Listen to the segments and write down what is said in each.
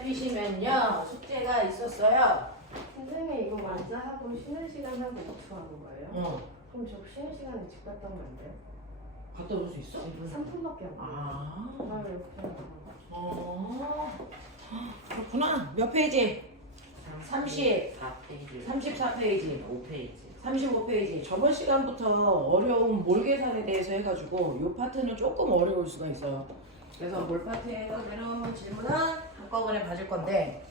살피시면요. 숙제가 있었어요. 선생님 이거 완자하고 쉬는 시간하고 맞춰하는 거예요? 그럼 저 쉬는 시간에 집 갔다 오면 안 돼요? 갔다 올 수 있어? 3분밖에 안 돼요. 아 이렇게 그렇구나. 몇 페이지? 34페이지 34페이지. 5페이지 35페이지. 저번 시간부터 어려운 몰 계산에 대해서 해가지고 이 파트는 조금 어려울 수가 있어요. 그래서 몰 파트에 해당되는 질문은 한꺼번에 봐줄 건데,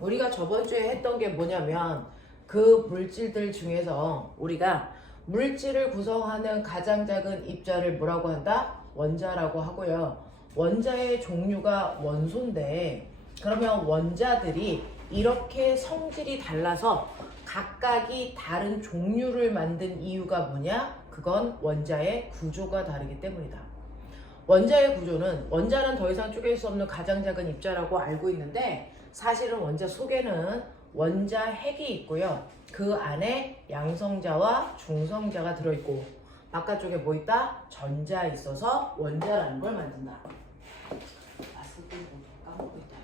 우리가 저번 주에 했던 게 뭐냐면 그 물질들 중에서 우리가 물질을 구성하는 가장 작은 입자를 뭐라고 한다? 원자라고 하고요. 원자의 종류가 원소인데, 그러면 원자들이 이렇게 성질이 달라서 각각이 다른 종류를 만든 이유가 뭐냐? 그건 원자의 구조가 다르기 때문이다. 원자의 구조는, 원자는 더 이상 쪼갤 수 없는 가장 작은 입자라고 알고 있는데, 사실은 원자 속에는 원자 핵이 있고요. 그 안에 양성자와 중성자가 들어있고, 바깥쪽에 뭐 있다? 전자 있어서 원자라는 걸 만든다. 까먹고 있다.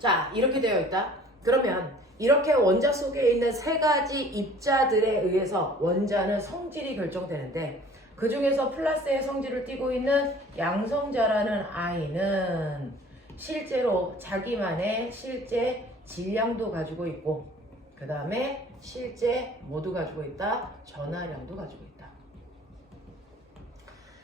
자, 이렇게 되어 있다. 그러면 이렇게 원자 속에 있는 세 가지 입자들에 의해서 원자는 성질이 결정되는데, 그 중에서 플러스의 성질을 띠고 있는 양성자라는 아이는 실제로 자기만의 실제 질량도 가지고 있고, 그 다음에 실제 뭐도 가지고 있다? 전하량도 가지고 있다.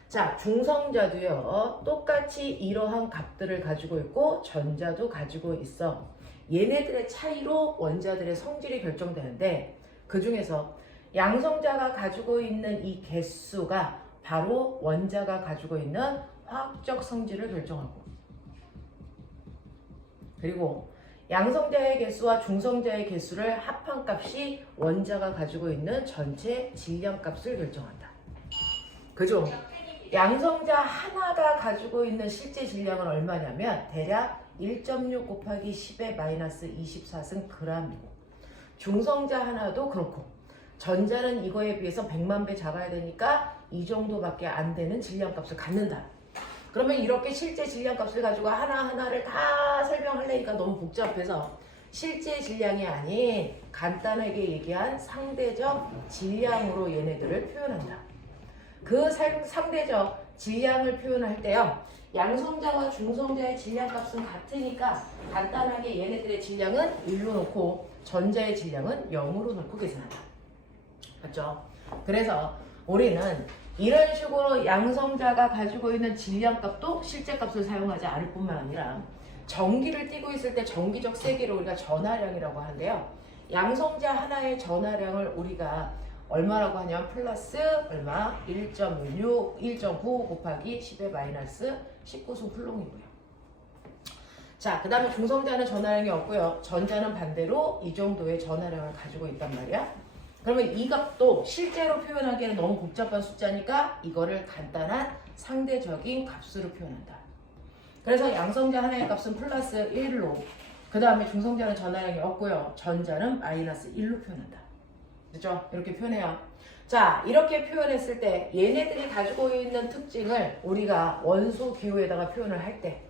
자, 중성자도요, 똑같이 이러한 값들을 가지고 있고 전자도 가지고 있어. 얘네들의 차이로 원자들의 성질이 결정되는데, 그 중에서 양성자가 가지고 있는 이 개수가 바로 원자가 가지고 있는 화학적 성질을 결정하고, 그리고 양성자의 개수와 중성자의 개수를 합한 값이 원자가 가지고 있는 전체 질량 값을 결정한다. 그죠? 양성자 하나가 가지고 있는 실제 질량은 얼마냐면 대략 1.6 곱하기 10의 마이너스 24승 g이고, 중성자 하나도 그렇고, 전자는 이거에 비해서 100만 배 작아야 되니까 이 정도밖에 안 되는 질량값을 갖는다. 그러면 이렇게 실제 질량값을 가지고 하나하나를 다 설명하려니까 너무 복잡해서 실제 질량이 아닌 간단하게 얘기한 상대적 질량으로 얘네들을 표현한다. 그 상대적 질량을 표현할 때요, 양성자와 중성자의 질량값은 같으니까 간단하게 얘네들의 질량은 1로 놓고 전자의 질량은 0으로 놓고 계산한다. 맞죠? 그래서 우리는 이런 식으로 양성자가 가지고 있는 질량값도 실제값을 사용하지 않을 뿐만 아니라 전기를 띠고 있을 때 전기적 세기를 우리가 전하량이라고 하는데요. 양성자 하나의 전하량을 우리가 얼마라고 하냐면 플러스 얼마? 1.6, 1.9 곱하기 10의 마이너스 19승 플롱이고요. 자, 그 다음에 중성자는 전하량이 없고요. 전자는 반대로 이 정도의 전하량을 가지고 있단 말이야. 그러면 이 값도 실제로 표현하기에는 너무 복잡한 숫자니까 이거를 간단한 상대적인 값으로 표현한다. 그래서 양성자 하나의 값은 플러스 1로, 그 다음에 중성자는 전하량이 없고요. 전자는 마이너스 1로 표현한다. 그죠? 이렇게 표현해요. 자, 이렇게 표현했을 때 얘네들이 가지고 있는 특징을 우리가 원소 기호에다가 표현을 할 때,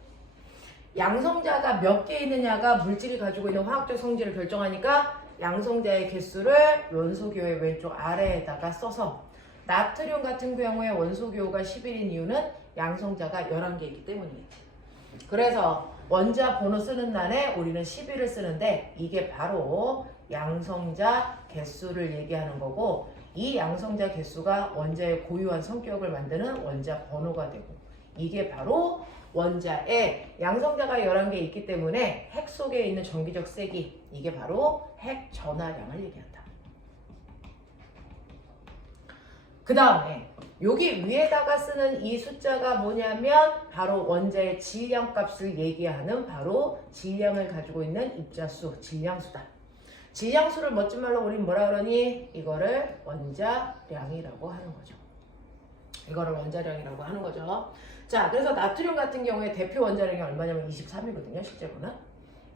양성자가 몇 개 있느냐가 물질이 가지고 있는 화학적 성질을 결정하니까 양성자의 개수를 원소기호의 왼쪽 아래에다가 써서, 나트륨 같은 경우에 원소기호가 11인 이유는 양성자가 11개 있기 때문이겠지. 그래서 원자 번호 쓰는 날에 우리는 11을 쓰는데, 이게 바로 양성자 개수를 얘기하는 거고, 이 양성자 개수가 원자의 고유한 성격을 만드는 원자 번호가 되고, 이게 바로 원자에 양성자가 11개 있기 때문에 핵 속에 있는 전기적 세기, 이게 바로 핵 전하량을 얘기한다. 그 다음에 여기 위에다가 쓰는 이 숫자가 뭐냐면 바로 원자의 질량값을 얘기하는 바로 질량을 가지고 있는 입자수, 질량수다. 질량수를 멋진 말로 우린 뭐라 그러니? 이거를 원자량이라고 하는 거죠. 이거를 원자량이라고 하는 거죠. 자, 그래서 나트륨 같은 경우에 대표 원자량이 얼마냐면 23이거든요, 실제로는.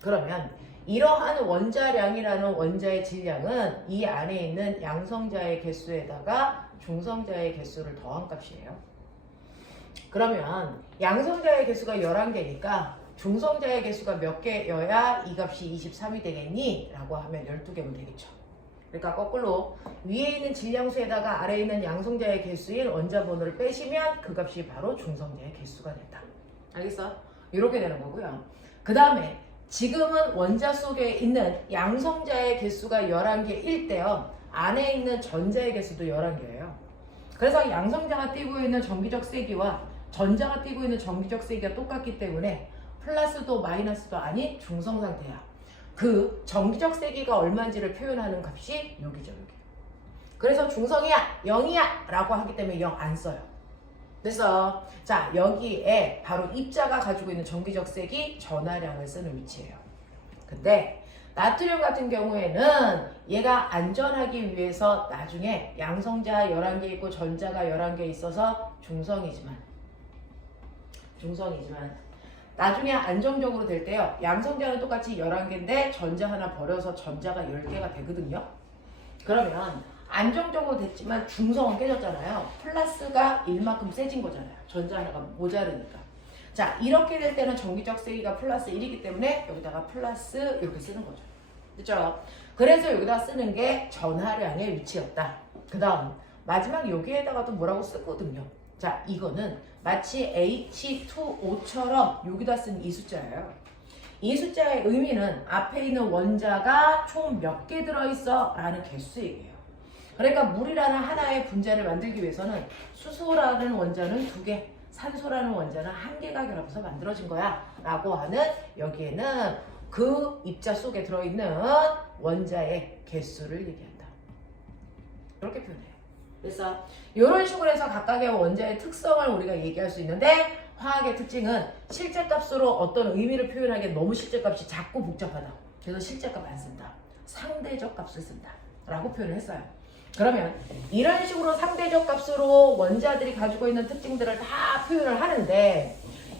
그러면 이러한 원자량이라는 원자의 질량은 이 안에 있는 양성자의 개수에다가 중성자의 개수를 더한 값이에요. 그러면 양성자의 개수가 11개니까 중성자의 개수가 몇 개여야 이 값이 23이 되겠니? 라고 하면 12개면 되겠죠. 그러니까 거꾸로 위에 있는 질량수에다가 아래에 있는 양성자의 개수인 원자 번호를 빼시면 그 값이 바로 중성자의 개수가 된다. 알겠어? 이렇게 되는 거고요. 그 다음에 지금은 원자 속에 있는 양성자의 개수가 11개일 때요. 안에 있는 전자의 개수도 11개예요. 그래서 양성자가 띄고 있는 전기적 세기와 전자가 띄고 있는 전기적 세기가 똑같기 때문에 플러스도 마이너스도 아닌 중성 상태야. 그 전기적 세기가 얼마인지를 표현하는 값이 여기죠, 여기. 그래서 중성이야, 0이야 라고 하기 때문에 0 안 써요. 그래서 자, 여기에 바로 입자가 가지고 있는 전기적 색이 전하량을 쓰는 위치예요. 근데 나트륨 같은 경우에는 얘가 안전하기 위해서 나중에 양성자 11개 있고 전자가 11개 있어서 중성이지만 나중에 안정적으로 될 때요. 양성자는 똑같이 11개인데 전자 하나 버려서 전자가 10개가 되거든요. 그러면 안정적으로 됐지만 중성은 깨졌잖아요. 플러스가 1만큼 세진 거잖아요. 전자 하나가 모자르니까. 자, 이렇게 될 때는 전기적 세기가 플러스 1이기 때문에 여기다가 플러스 이렇게 쓰는 거죠. 그렇죠? 그래서 여기다 쓰는 게 전하량의 위치였다. 그 다음 마지막 여기에다가도 뭐라고 쓰거든요. 자, 이거는 마치 H2O처럼 여기다 쓴 이 숫자예요. 이 숫자의 의미는 앞에 있는 원자가 총 몇 개 들어있어? 라는 개수 얘기예요. 그러니까 물이라는 하나의 분자를 만들기 위해서는 수소라는 원자는 2개, 산소라는 원자는 1개가 결합해서 만들어진 거야 라고 하는 여기에는 그 입자 속에 들어있는 원자의 개수를 얘기한다. 이렇게 표현해요. 그래서 이런 식으로 해서 각각의 원자의 특성을 우리가 얘기할 수 있는데 화학의 특징은 실제값으로 어떤 의미를 표현하기에 너무 실제값이 작고 복잡하다. 그래서 실제값 안 쓴다. 상대적 값을 쓴다. 라고 표현을 했어요. 그러면 이런 식으로 상대적 값으로 원자들이 가지고 있는 특징들을 다 표현을 하는데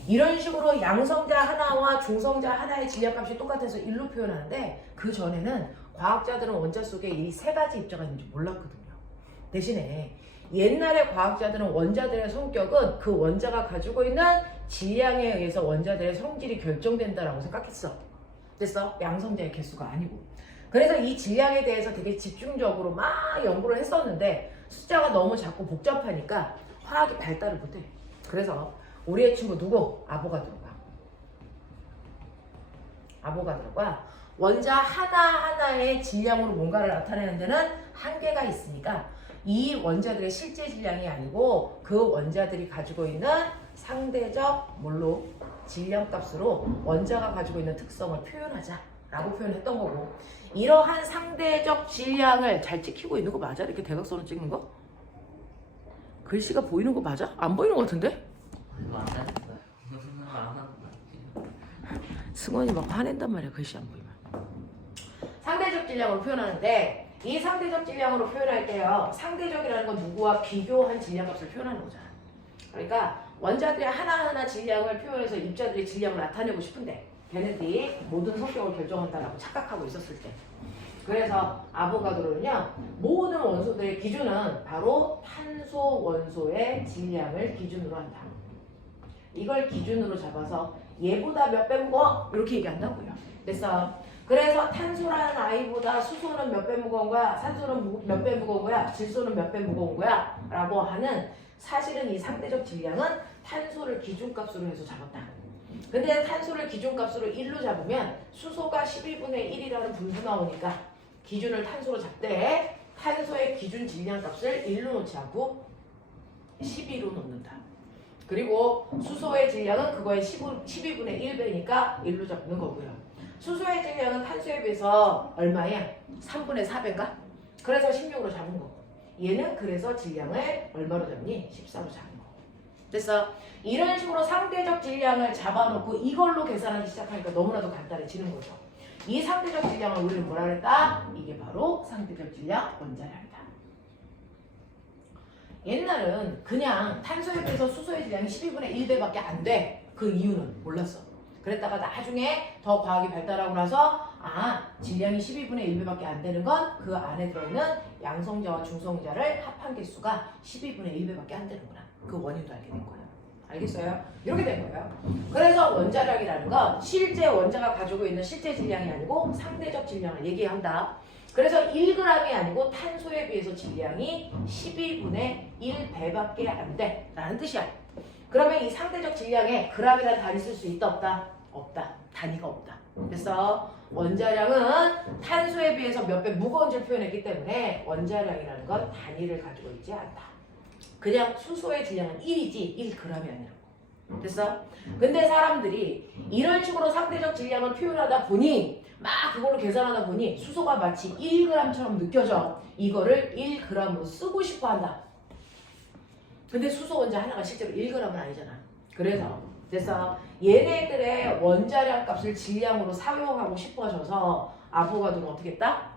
이런 식으로 양성자 하나와 중성자 하나의 질량값이 똑같아서 1로 표현하는데 그 전에는 과학자들은 원자 속에 이 3가지 입자가 있는지 몰랐거든요. 대신에 옛날의 과학자들은 원자들의 성격은 그 원자가 가지고 있는 질량에 의해서 원자들의 성질이 결정된다라고 생각했어. 그래서 양성자의 개수가 아니고. 그래서 이 질량에 대해서 되게 집중적으로 막 연구를 했었는데 숫자가 너무 작고 복잡하니까 화학이 발달을 못해. 그래서 우리의 친구 누구? 아보가드로가 원자 하나하나의 질량으로 뭔가를 나타내는 데는 한계가 있으니까 이 원자들의 실제 질량이 아니고 그 원자들이 가지고 있는 상대적 뭘로? 질량값으로 원자가 가지고 있는 특성을 표현하자 라고 표현했던 거고 이러한 상대적 질량을 잘 찍히고 있는 거 맞아? 이렇게 대각선으로 찍는 거? 글씨가 보이는 거 맞아? 안 보이는 거 같은데? 승원이 막 화낸단 말이야 글씨 안 보이면. 상대적 질량으로 표현하는데 이 상대적 질량으로 표현할 때요. 상대적이라는 건 누구와 비교한 질량값을 표현하는 거잖아. 그러니까 원자들의 하나하나 질량을 표현해서 입자들의 질량을 나타내고 싶은데 걔네들이 모든 성격을 결정한다라고 착각하고 있었을 때 그래서 아보가드로는요. 모든 원소들의 기준은 바로 탄소 원소의 질량을 기준으로 한다. 이걸 기준으로 잡아서 얘보다 몇 배 무거워? 이렇게 얘기한다고요. 그래서 탄소라는 아이보다 수소는 몇 배 무거운 거야? 산소는 몇 배 무거운 거야? 질소는 몇 배 무거운 거야? 라고 하는 사실은 이 상대적 질량은 탄소를 기준값으로 해서 잡았다. 근데 탄소를 기준값으로 1로 잡으면 수소가 12분의 1이라는 분수 나오니까 기준을 탄소로 잡되 탄소의 기준 질량값을 1로 놓지 않고 12로 놓는다. 그리고 수소의 질량은 그거의 12분의 1배니까 1로 잡는 거고요. 수소의 질량은 탄소에 비해서 얼마야? 3분의 4배인가? 그래서 16으로 잡은 거고 얘는 그래서 질량을 얼마로 잡니? 14로 잡은 거고 그래서 이런 식으로 상대적 질량을 잡아놓고 이걸로 계산하기 시작하니까 너무나도 간단해지는 거죠. 이 상대적 질량을 우리는 뭐라 그랬다? 이게 바로 상대적 질량 원자량이다. 옛날은 그냥 탄소에 비해서 수소의 질량이 12분의 1배밖에 안 돼. 그 이유는 몰랐어. 그랬다가 나중에 더 과학이 발달하고 나서 질량이 12분의 1배밖에 안 되는 건 그 안에 들어있는 양성자와 중성자를 합한 개수가 12분의 1배밖에 안 되는구나. 그 원인도 알게 된 거야. 알겠어요? 이렇게 된 거예요. 그래서 원자량이라는 건 실제 원자가 가지고 있는 실제 질량이 아니고 상대적 질량을 얘기한다. 그래서 1g이 아니고 탄소에 비해서 질량이 12분의 1배밖에 안 돼 라는 뜻이야. 그러면 이 상대적 질량에 g이라는 단위 쓸 수 있다 없다? 없다. 단위가 없다. 그래서 원자량은 탄소에 비해서 몇 배 무거운지를 표현했기 때문에 원자량이라는 건 단위를 가지고 있지 않다. 그냥 수소의 질량은 1이지 1g이 아니라고. 됐어? 근데 사람들이 이런 식으로 상대적 질량을 표현하다 보니 막 그걸로 계산하다 보니 수소가 마치 1g처럼 느껴져. 이거를 1g으로 쓰고 싶어 한다. 근데 수소 원자 하나가 실제로 1g은 아니잖아. 그래서 얘네들의 원자량 값을 질량으로 사용하고 싶어져서 아보가드로는 어떻게 했다?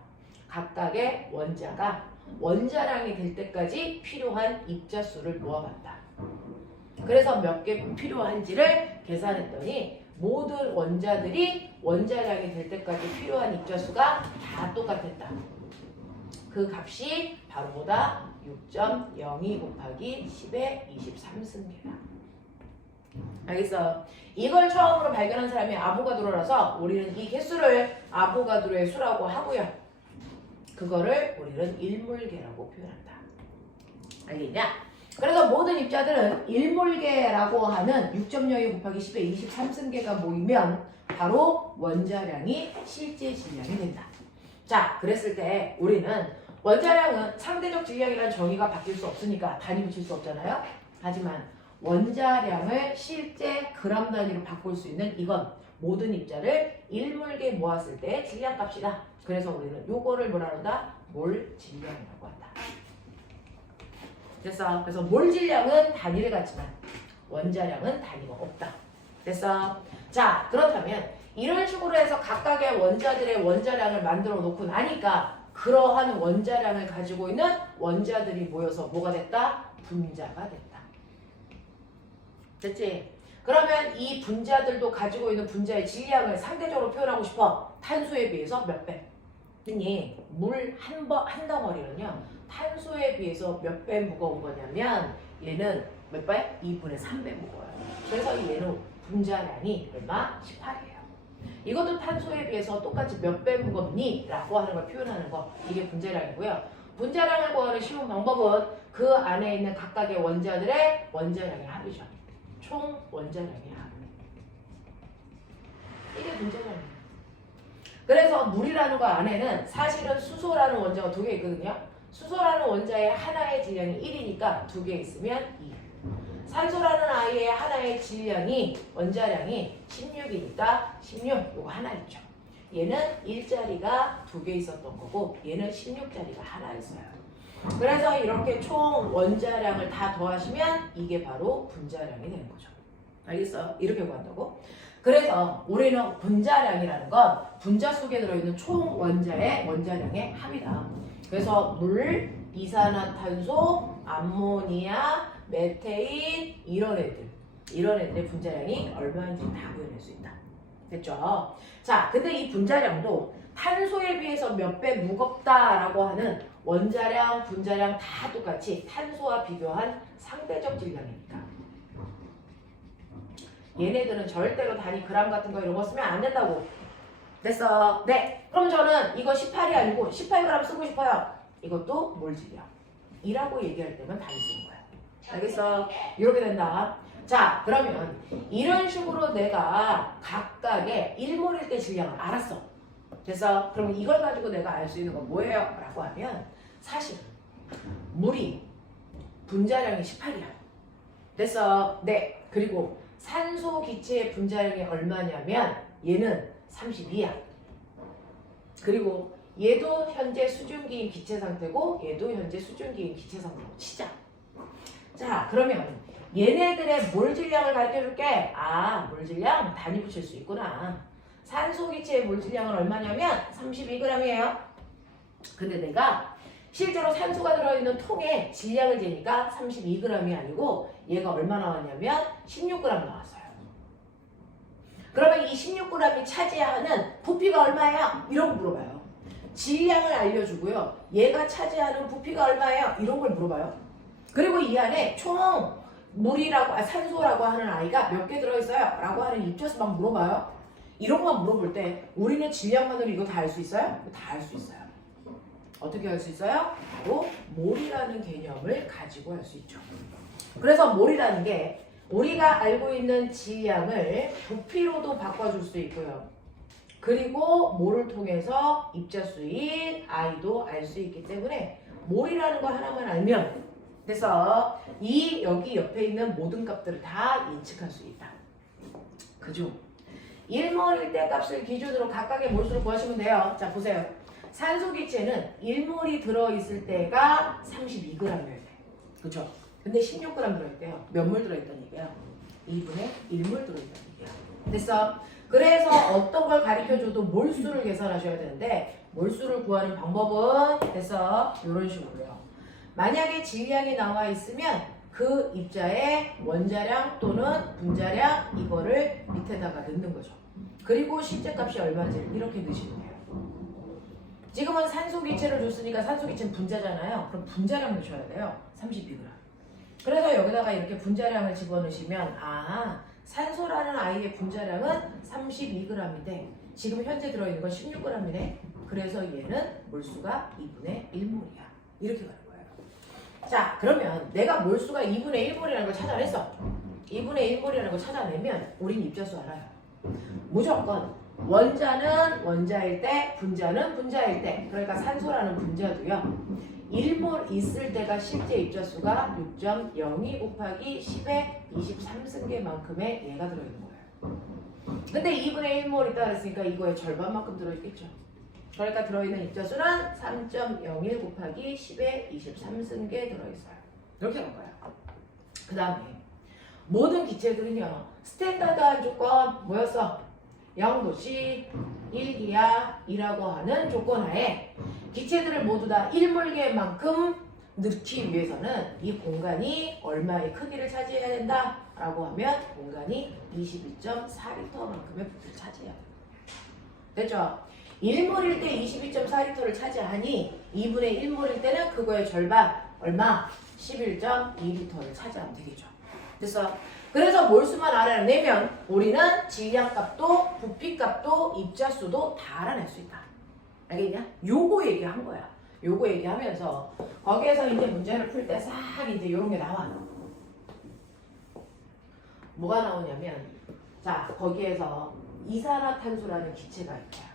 각각의 원자가 원자량이 될 때까지 필요한 입자수를 모아봤다. 그래서 몇 개 필요한지를 계산했더니 모든 원자들이 원자량이 될 때까지 필요한 입자수가 다 똑같았다. 그 값이 바로 보다 6.02 곱하기 10의 23승계다. 알겠어? 이걸 처음으로 발견한 사람이 아보가드로라서 우리는 이 개수를 아보가드로의 수라고 하고요. 그거를 우리는 일몰계라고 표현한다. 알겠냐? 그래서 모든 입자들은 일몰계라고 하는 6.02 곱하기 10의 23승계가 모이면 바로 원자량이 실제 질량이 된다. 자, 그랬을 때 우리는 원자량은 상대적 질량이라는 정의가 바뀔 수 없으니까 단위 붙일 수 없잖아요. 하지만 원자량을 실제 그램 단위로 바꿀 수 있는 이건 모든 입자를 일몰계 모았을 때 질량값이다. 그래서 우리는 요거를 뭐라 그런다? 몰 질량이라고 한다. 됐어? 그래서 몰 질량은 단위를 갖지만 원자량은 단위가 없다. 됐어? 자, 그렇다면 이런 식으로 해서 각각의 원자들의 원자량을 만들어 놓고 나니까 그러한 원자량을 가지고 있는 원자들이 모여서 뭐가 됐다? 분자가 됐다. 됐지? 그러면 이 분자들도 가지고 있는 분자의 질량을 상대적으로 표현하고 싶어. 탄소에 비해서 몇 배? 그니 물 한 덩어리는요. 탄소에 비해서 몇 배 무거운 거냐면 얘는 몇 배? 2분의 3배 무거워요. 그래서 얘는 분자량이 얼마? 18이에요. 이것도 탄소에 비해서 똑같이 몇 배 무겁니? 라고 하는 걸 표현하는 거. 이게 분자량이고요. 분자량을 구하는 쉬운 방법은 그 안에 있는 각각의 원자들의 원자량의 합이죠. 총 원자량의 합. 이게 분자량이에요. 그래서 물이라는 거 안에는 사실은 수소라는 원자가 2개 있거든요. 수소라는 원자의 하나의 질량이 1이니까 2개 있으면 2. 산소라는 아이의 하나의 질량이 원자량이 16이니까 16 요거 하나 있죠. 얘는 1자리가 2개 있었던 거고 얘는 16자리가 하나 있어요. 그래서 이렇게 총 원자량을 다 더하시면 이게 바로 분자량이 되는 거죠. 알겠어요? 이렇게 구한다고? 그래서 우리는 분자량이라는 건 분자 속에 들어있는 총 원자의 원자량의 합이다. 그래서 물, 이산화탄소, 암모니아, 메테인 이런 애들의 분자량이 얼마인지 다 구해낼 수 있다. 됐죠? 자, 근데 이 분자량도 탄소에 비해서 몇 배 무겁다라고 하는 원자량, 분자량 다 똑같이 탄소와 비교한 상대적 질량이니까. 얘네들은 절대로 단위 그램 같은 거 이런 거 쓰면 안 된다고. 됐어? 네. 그럼 저는 이거 18이 아니고 18g 쓰고 싶어요. 이것도 몰 질량. 이라고 얘기할 때만 단위 쓰는 거야. 알겠어? 이렇게 된다. 자, 그러면 이런 식으로 내가 각각의 1몰일 때 질량을 알았어. 됐어? 그럼 이걸 가지고 내가 알 수 있는 건 뭐예요? 라고 하면 사실은 물이 분자량이 18이야. 됐어? 네. 그리고 산소 기체의 분자량이 얼마냐면 얘는 32야. 그리고 얘도 현재 수증기인 기체 상태고 얘도 현재 수증기인 기체 상태고 치자. 자, 그러면 얘네들의 몰 질량을 가르쳐줄게. 아, 몰 질량 단위 붙일 수 있구나. 산소 기체의 몰 질량은 얼마냐면 32g이에요. 근데 내가 실제로 산소가 들어있는 통에 질량을 재니까 32g이 아니고 얘가 얼마 나왔냐면 16g 나왔어요. 그러면 이 16g이 차지하는 부피가 얼마예요? 이런 거 물어봐요. 질량을 알려주고요. 얘가 차지하는 부피가 얼마예요? 이런 걸 물어봐요. 그리고 이 안에 총 산소라고 하는 아이가 몇 개 들어있어요? 라고 하는 입자수 막 물어봐요. 이런 것만 물어볼 때 우리는 질량만으로 이거 다 알 수 있어요? 다 알 수 있어요. 어떻게 할 수 있어요? 바로 몰이라는 개념을 가지고 할 수 있죠. 그래서 몰이라는 게 우리가 알고 있는 질량을 부피로도 바꿔줄 수 있고요. 그리고 몰을 통해서 입자수인 I도 알 수 있기 때문에 몰이라는 거 하나만 알면 그래서 여기 옆에 있는 모든 값들을 다 인측할 수 있다. 그죠? 1몰일 때 값을 기준으로 각각의 몰수를 구하시면 돼요. 자 보세요. 산소 기체는 1몰이 들어있을 때가 32g이어야 돼. 그죠? 근데 16g 들어있대요. 몇 몰 들어있다는 얘기야? 2분의 1몰 들어있다는 얘기야. 됐어? 그래서 어떤 걸 가르쳐줘도 몰수를 계산하셔야 되는데 몰수를 구하는 방법은 됐어? 이런 식으로요. 만약에 질량이 나와 있으면 그 입자의 원자량 또는 분자량 이거를 밑에다가 넣는 거죠. 그리고 실제 값이 얼마인지 이렇게 넣으시면 돼요. 지금은 산소 기체를 줬으니까 산소 기체는 분자잖아요. 그럼 분자량 넣으셔야 돼요. 32g. 그래서 여기다가 이렇게 분자량을 집어넣으시면 산소라는 아이의 분자량은 32g인데 지금 현재 들어있는 건 16g이네. 그래서 얘는 몰수가 2분의 1몰이야. 이렇게 가는 거예요. 자, 그러면 내가 몰수가 2분의 1몰이라는 걸 찾아냈어. 2분의 1몰이라는 걸 찾아내면 우린 입자수 알아요. 무조건 원자는 원자일 때, 분자는 분자일 때. 그러니까 산소라는 분자도요. 1몰 있을 때가 실제 입자수가 6.02 곱하기 10의 23승계만큼의 얘가 들어있는 거예요. 근데 2분의 1몰 있다 그랬으니까 이거의 절반만큼 들어있겠죠. 그러니까 들어있는 입자수는 3.01 곱하기 10의 23승계 들어있어요. 이렇게 할 거예요. 그 다음에 모든 기체들은요. 스탠다드한 조건 뭐였어? 0도씨 1기압이라고 하는 조건 하에 기체들을 모두 다 1몰계만큼 넣기 위해서는 이 공간이 얼마의 크기를 차지해야 된다 라고 하면 공간이 22.4리터만큼의 부피를 차지해야 돼요. 됐죠? 1몰일 때 22.4리터를 차지하니 2분의 1몰일 때는 그거의 절반 얼마? 11.2리터를 차지하면 되겠죠. 그래서 몰수만 알아내면 우리는 질량값도 부피값도 입자수도 다 알아낼 수 있다. 알겠냐? 요거 얘기한 거야. 요거 얘기하면서 거기에서 이제 문제를 풀 때 싹 이제 요런 게 나와. 뭐가 나오냐면 자 거기에서 이산화탄소라는 기체가 있어요.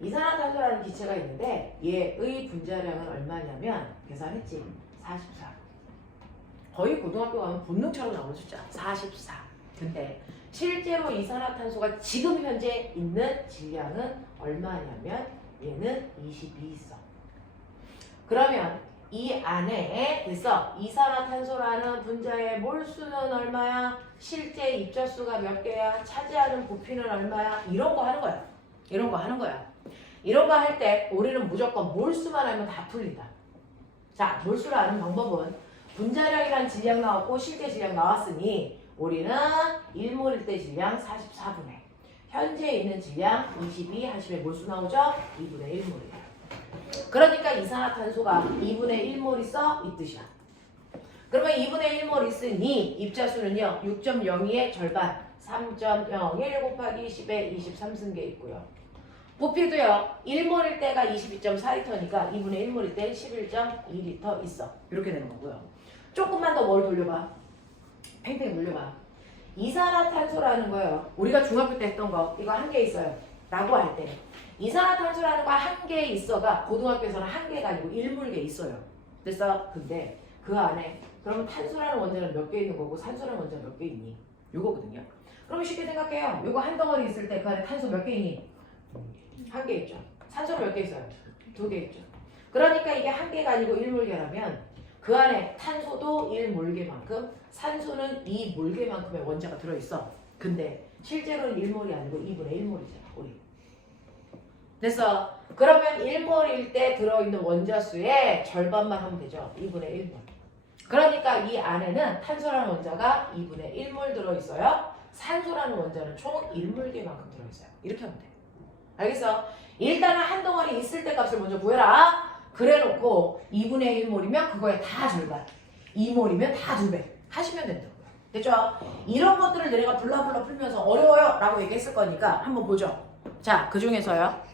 이산화탄소라는 기체가 있는데 얘의 분자량은 얼마냐면 계산했지? 44. 거의 고등학교 가면 본능처럼 나오는 숫자 44. 근데 실제로 이산화탄소가 지금 현재 있는 질량은 얼마냐면 얘는 22 있어. 그러면 이 안에 됐어. 이산화탄소라는 분자의 몰수는 얼마야? 실제 입자수가 몇 개야? 차지하는 부피는 얼마야? 이런 거 하는 거야. 이런 거 하는 거야. 이런 거 할 때 우리는 무조건 몰수만 하면 다 풀린다. 자, 몰수를 아는 방법은 분자량이란 질량 나왔고 실제 질량 나왔으니 우리는 1몰일 때 질량 44분의 현재 있는 질량 22 하시면 몰수 나오죠? 2분의 1몰이에요. 그러니까 이산화탄소가 2분의 1몰 있어? 이 뜻이야. 그러면 2분의 1몰 있으니 입자수는요 6.02의 절반 3.01 곱하기 10의 23승계 있고요. 부피도요 1몰일 때가 22.4리터니까 2분의 1몰일 때 11.2리터 있어. 이렇게 되는 거고요. 조금만 더 뭘 돌려봐. 팽팽히 돌려봐. 이산화탄소라는 거예요. 우리가 중학교 때 했던 거 이거 한 개 있어요. 라고 할 때 이산화탄소라는 거 한 개 있어가 고등학교에서는 한 개가 아니고 1몰계 있어요. 됐어? 근데 그 안에 그러면 탄소라는 원자는 몇 개 있는 거고 산소라는 원자는 몇 개 있니? 요거거든요. 그러면 쉽게 생각해요. 요거 한 덩어리 있을 때 그 안에 탄소 몇 개 있니? 한 개 있죠. 산소는 몇 개 있어요? 2개 있죠. 그러니까 이게 한 개가 아니고 1몰계라면 그 안에 탄소도 1몰계만큼 산소는 2몰계만큼의 원자가 들어있어. 근데 실제로는 1몰이 아니고 2분의 1몰이잖아. 우리. 됐어. 그러면 1몰일 때 들어있는 원자 수의 절반만 하면 되죠. 2분의 1몰. 그러니까 이 안에는 탄소라는 원자가 2분의 1몰 들어있어요. 산소라는 원자는 총 1몰계만큼 들어있어요. 이렇게 하면 돼. 알겠어? 일단은 한 덩어리 있을 때 값을 먼저 구해라. 그래 놓고 2분의 1몰이면 그거에 다 절반. 2몰이면 다 2배. 하시면 된다. 됐죠? 이런 것들을 내가 블라블라 풀면서 어려워요 라고 얘기했을 거니까 한번 보죠. 자, 그 중에서요.